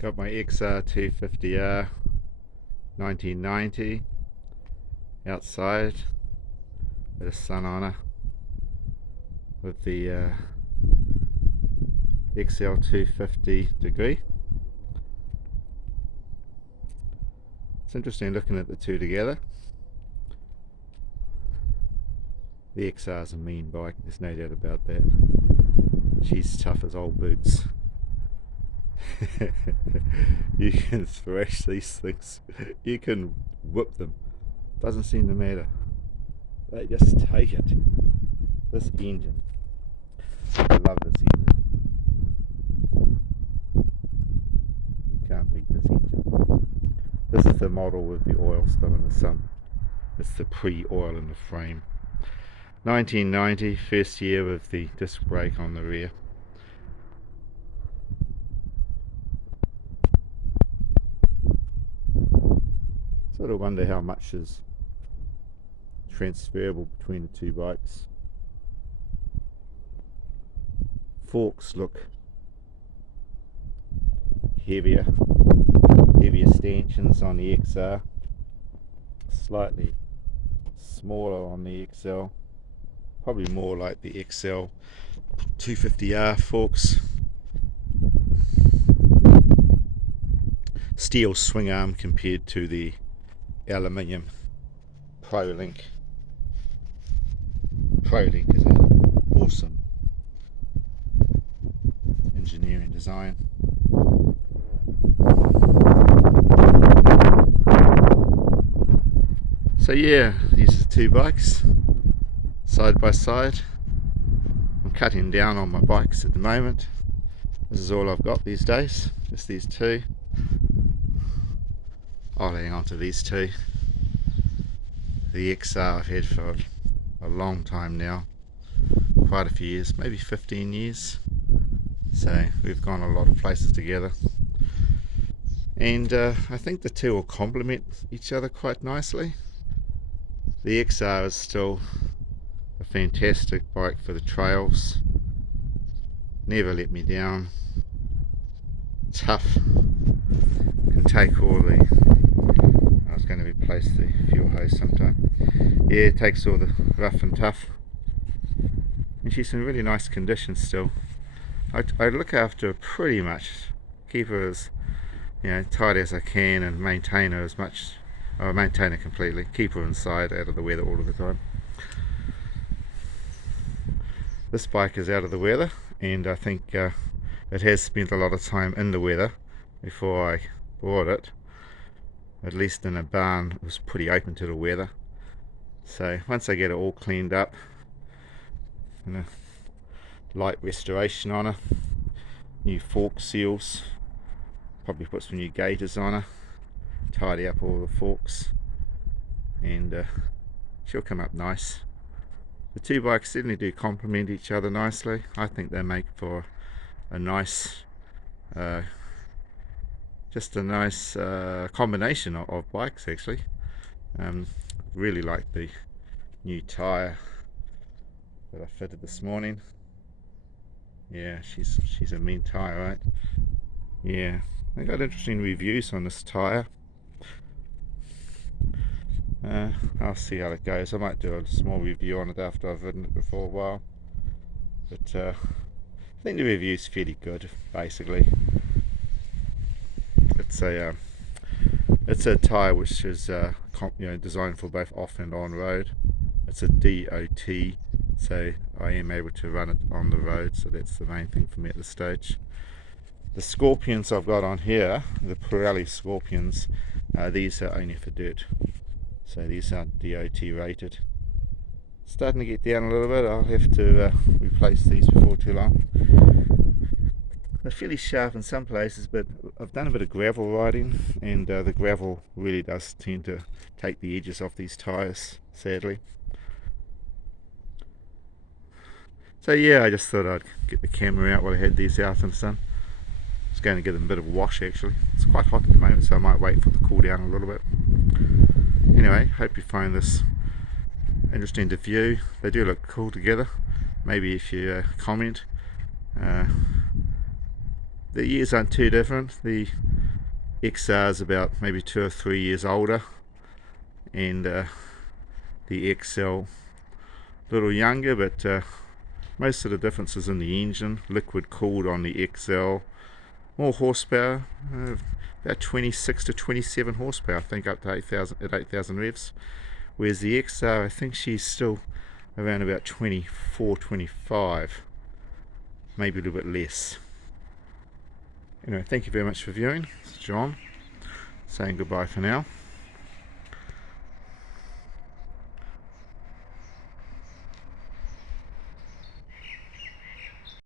Got my XR250R 1990 outside, bit of sun on her, with the XL250 degree. It's interesting looking at the two together. The XR is a mean bike, there's no doubt about that. She's tough as old boots. You can thrash these things, you can whip them, doesn't seem to matter. They just take it. This engine, I love this engine. You can't beat this engine. This is the model with the oil still in the sun. It's the pre-oil in the frame. 1990, first year with the disc brake on the rear. Sort of wonder how much is transferable between the two bikes. Forks look heavier stanchions on the XR, slightly smaller on the XL, probably more like the XL250R forks. Steel swing arm compared to the aluminium ProLink. ProLink is an awesome engineering design. So yeah, these are two bikes side by side. I'm cutting down on my bikes at the moment. This is all I've got these days, just these two. I'll hang on to these two. The XR I've had for a long time now, quite a few years, maybe 15 years. So we've gone a lot of places together. And I think the two will complement each other quite nicely. The XR is still a fantastic bike for the trails. Never let me down. Tough. Can take all the... I was going to replace the fuel hose sometime. Yeah, it takes all the rough and tough. And she's in really nice condition still. I look after her pretty much. Keep her as tidy as I can and maintain her as much. I maintain her completely. Keep her inside, out of the weather all of the time. This bike is out of the weather, and I think it has spent a lot of time in the weather before I bought it. At least in a barn, it was pretty open to the weather. So once I get it all cleaned up, and a light restoration on her, new fork seals, probably put some new gaiters on her, tidy up all the forks, and she'll come up nice. The two bikes certainly do complement each other nicely. I think they make for a nice just a nice combination of bikes actually. Really like the new tyre that I fitted this morning. Yeah, she's a mean tyre, right? Yeah, I got interesting reviews on this tyre. I'll see how it goes. I might do a small review on it after I've ridden it for a while. But I think the review's fairly good, basically. It's a tyre which is designed for both off and on road. It's a DOT, so I am able to run it on the road, so that's the main thing for me at this stage. The Scorpions I've got on here, the Pirelli Scorpions, these are only for dirt, so these aren't DOT rated. Starting to get down a little bit. I'll have to replace these before too long. They're fairly sharp in some places, but I've done a bit of gravel riding, and the gravel really does tend to take the edges off these tyres, sadly. So yeah, I just thought I'd get the camera out while I had these out in the sun. It's going to give them a bit of a wash actually. It's quite hot at the moment, so I might wait for it to cool down a little bit. Anyway, hope you find this interesting to view. They do look cool together. Maybe if you comment. The years aren't too different. The XR is about maybe 2 or 3 years older, and the XL a little younger, but most of the difference is in the engine. Liquid cooled on the XL, more horsepower, about 26 to 27 horsepower, I think, up to 8,000 revs, whereas the XR, I think she's still around about 24, 25, maybe a little bit less. Anyway, thank you very much for viewing. It's John saying goodbye for now.